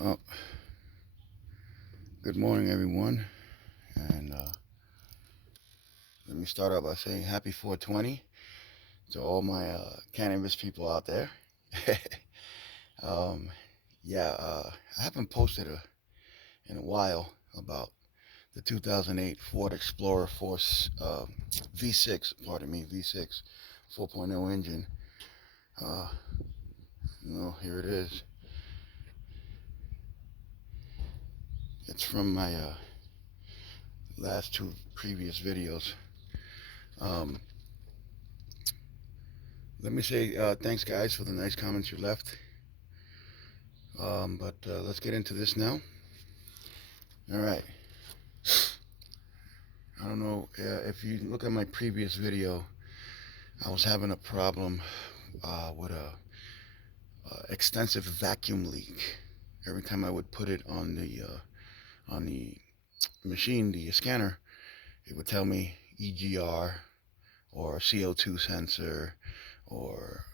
Well, good morning, everyone. And let me start out by saying happy 420 to all my cannabis people out there. um, I haven't posted in a while about the 2008 Ford Explorer Force V6, pardon me, V6 4.0 engine. Uh, Here it is. It's from my last two previous videos. Um, Let me say thanks, guys, for the nice comments you left. But let's get into this now. All right. I don't know if you look at my previous video, I was having a problem with a extensive vacuum leak. Every time I would put it on the machine, the scanner, it would tell me EGR or CO2 sensor or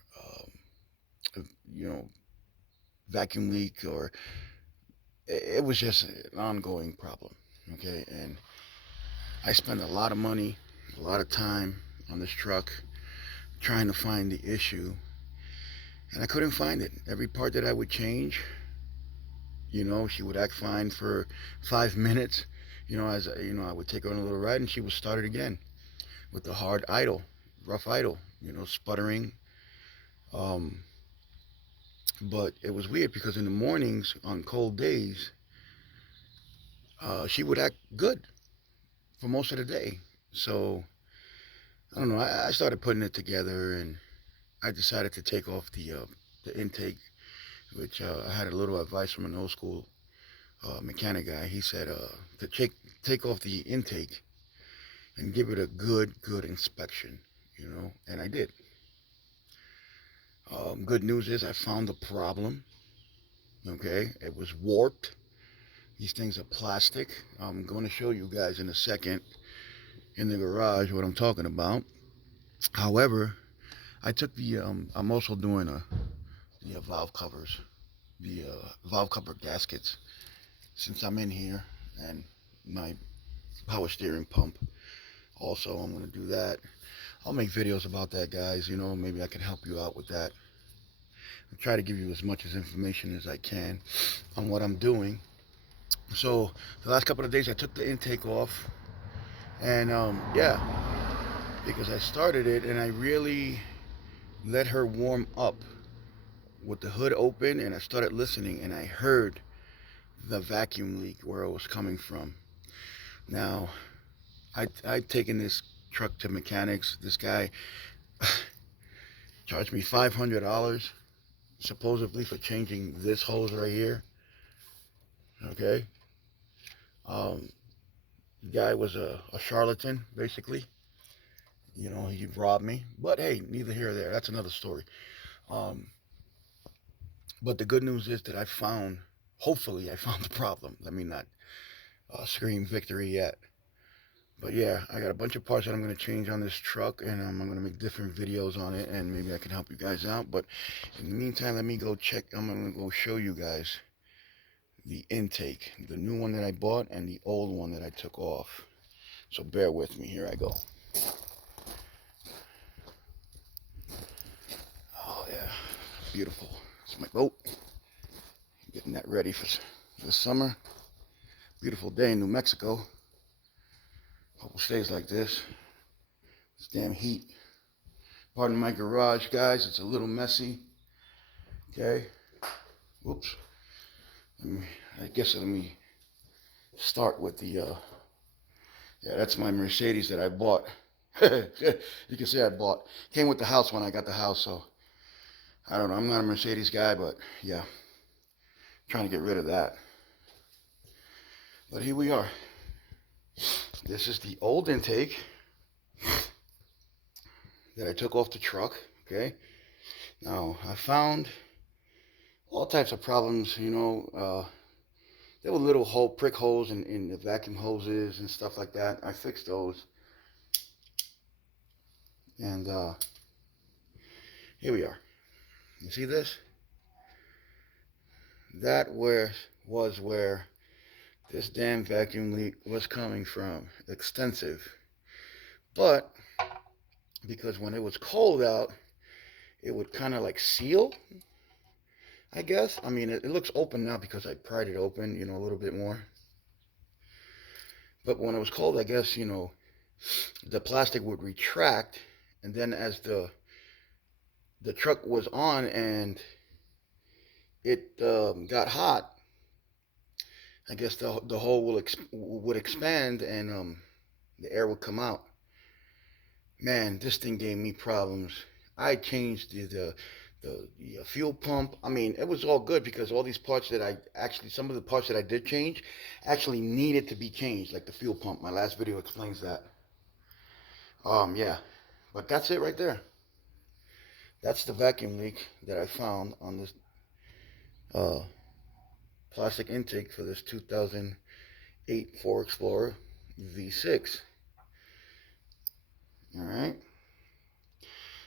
you know vacuum leak, or it was just an ongoing problem. Okay, and I spent a lot of money, a lot of time on this truck trying to find the issue, and I couldn't find it. Every part that I would change, she would act fine for 5 minutes. I would take her on a little ride, and she would start it again with the hard idle, rough idle, sputtering. Um, but it was weird because in the mornings on cold days, she would act good for most of the day. So I don't know. I started putting it together, and I decided to take off the intake, which I had a little advice from an old school mechanic guy. He said to take off the intake and give it a good inspection, and I did. Good news is I found the problem. Okay, it was warped. These things are plastic. I'm going to show you guys in a second in the garage what I'm talking about. However, I took I'm also doing the valve covers, the valve cover gaskets, since I'm in here, and my power steering pump. Also, I'm going to do that. I'll make videos about that, guys. Maybe I can help you out with that. I'll try to give you as much as information as I can on what I'm doing. So the last couple of days, I took the intake off, and because I started it and I really let her warm up with the hood open, and I started listening, and I heard the vacuum leak where it was coming from. Now, I'd taken this truck to mechanics. This guy charged me $500 supposedly for changing this hose right here. Okay. Um, the guy was a charlatan, basically. He robbed me. But hey, neither here or there. That's another story. Um, but the good news is that hopefully, I found the problem. Let me not scream victory yet. But yeah, I got a bunch of parts that I'm going to change on this truck, and I'm going to make different videos on it, and maybe I can help you guys out. But in the meantime, let me go check. I'm going to go show you guys the intake, the new one that I bought and the old one that I took off. So bear with me. Here I go. Oh yeah, beautiful. It's my boat. Getting that ready for the summer. Beautiful day in New Mexico. Hope it stays like this. This damn heat. Pardon my garage, guys. It's a little messy. Okay. Whoops. Let me start with the. Yeah, that's my Mercedes that I bought. You can see I bought. Came with the house when I got the house, so I don't know. I'm not a Mercedes guy, but yeah, trying to get rid of that. But here we are. This is the old intake that I took off the truck. Okay. Now I found all types of problems. There were little prick holes in the vacuum hoses and stuff like that. I fixed those, and here we are. You see this? that was where this damn vacuum leak was coming from. Extensive. But because when it was cold out, it would kind of like seal, I guess. I mean, it looks open now because I pried it open, a little bit more. But when it was cold, I guess, the plastic would retract. And then as the truck was on and it got hot, I guess the hole would expand and the air would come out. Man, this thing gave me problems. I changed the fuel pump. I mean, it was all good because all these parts that some of the parts that I did change actually needed to be changed, like the fuel pump. My last video explains that. Yeah, but that's it right there. That's the vacuum leak that I found on this uh, plastic intake for this 2008 Ford Explorer V6. All right.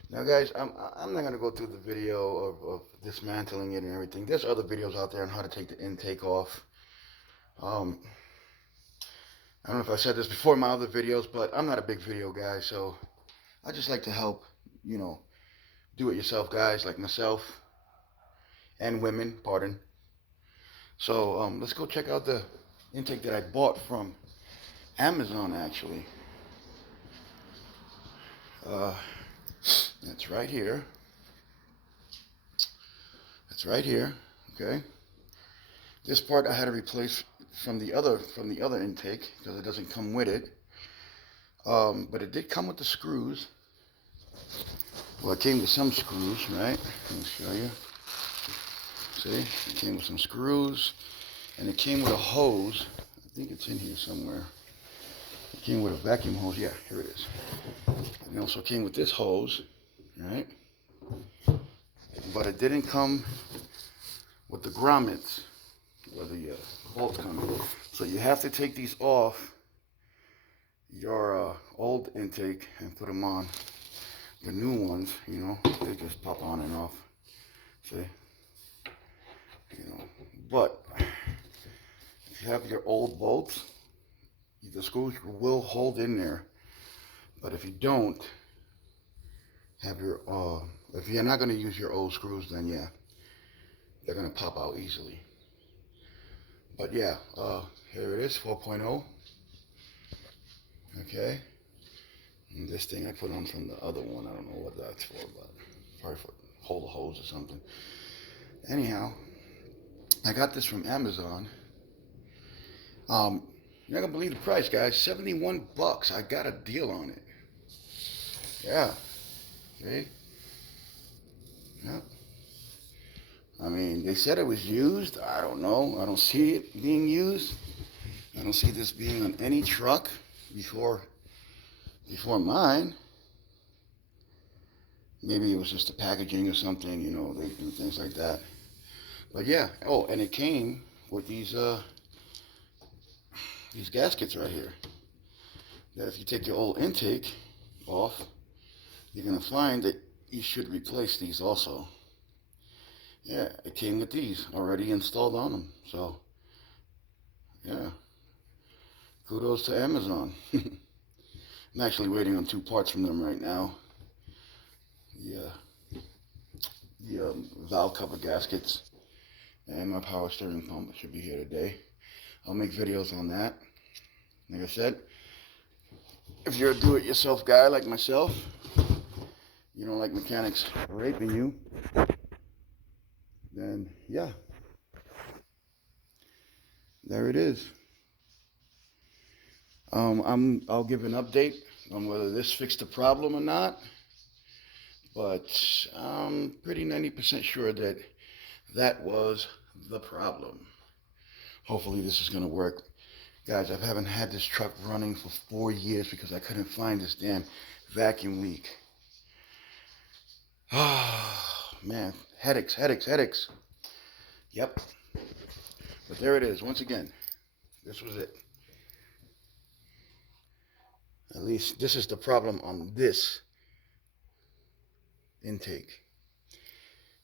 Now, guys, I'm not going to go through the video of dismantling it and everything. There's other videos out there on how to take the intake off. I don't know if I said this before in my other videos, but I'm not a big video guy, so I just like to help, do it yourself guys like myself and women, pardon. So let's go check out the intake that I bought from Amazon, actually. It's right here. It's right here. Okay. This part I had to replace from the other intake because it doesn't come with it. But it did come with the screws. Well, it came with some screws, right? Let me show you. See, it came with some screws, and it came with a hose. I think it's in here somewhere. It came with a vacuum hose. Yeah, here it is. And it also came with this hose, right? But it didn't come with the grommets, where the bolts come in. So you have to take these off your old intake and put them on the new ones. They just pop on and off. See? But if you have your old bolts, the screws will hold in there. But if you don't have your, if you're not going to use your old screws, then yeah, they're going to pop out easily. But yeah, here it is, 4.0. Okay. And this thing I put on from the other one. I don't know what that's for, but probably for hold a hose or something. Anyhow, I got this from Amazon. You're not gonna believe the price, guys. $71. I got a deal on it. Yeah. See? Yeah. I mean, they said it was used. I don't know. I don't see it being used. I don't see this being on any truck before mine. Maybe it was just the packaging or something. They do things like that. But yeah. Oh, and it came with these gaskets right here. That if you take your old intake off, you're gonna find that you should replace these also. Yeah, it came with these already installed on them. So, yeah, kudos to Amazon. I'm actually waiting on 2 parts from them right now. The valve cover gaskets and my power steering pump should be here today. I'll make videos on that. Like I said, if you're a do-it-yourself guy like myself, you don't like mechanics raping you, then yeah, there it is. I'll give an update on whether this fixed the problem or not, but I'm pretty 90% sure that was the problem. Hopefully this is gonna work. Guys, I haven't had this truck running for 4 years because I couldn't find this damn vacuum leak. Oh, man, headaches. Yep. But there it is. Once again, this was it. At least this is the problem on this intake.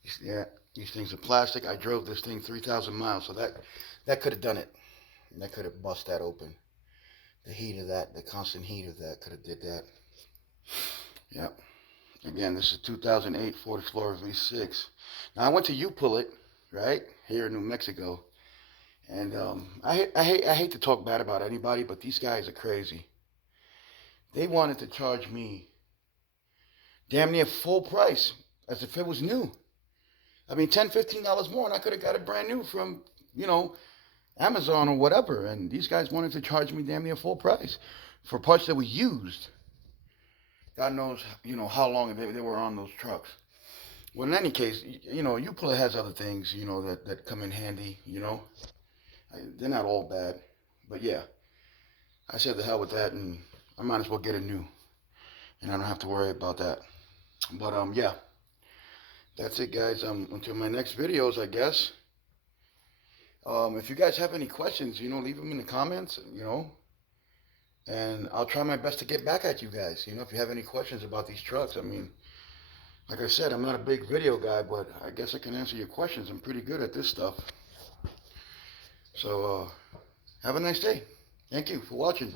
You see that? These things are plastic. I drove this thing 3,000 miles, so that could have done it. That could have bust that open. The heat of that, the constant heat of that could have did that. Yep. Again, this is 2008 Ford Explorer V6. Now I went to U-Pull it, right here in New Mexico, and I hate to talk bad about anybody, but these guys are crazy. They wanted to charge me damn near full price as if it was new. I mean, $10, $15 more, and I could have got it brand new from, Amazon or whatever. And these guys wanted to charge me damn near full price for parts that were used. God knows, how long they were on those trucks. Well, in any case, U-Pull has other things, that come in handy, They're not all bad. But yeah, I said the hell with that, and I might as well get a new. And I don't have to worry about that. But, yeah. That's it, guys. Until my next videos, I guess. If you guys have any questions, leave them in the comments, and I'll try my best to get back at you guys. If you have any questions about these trucks. I mean, like I said, I'm not a big video guy, but I guess I can answer your questions. I'm pretty good at this stuff. So, have a nice day. Thank you for watching.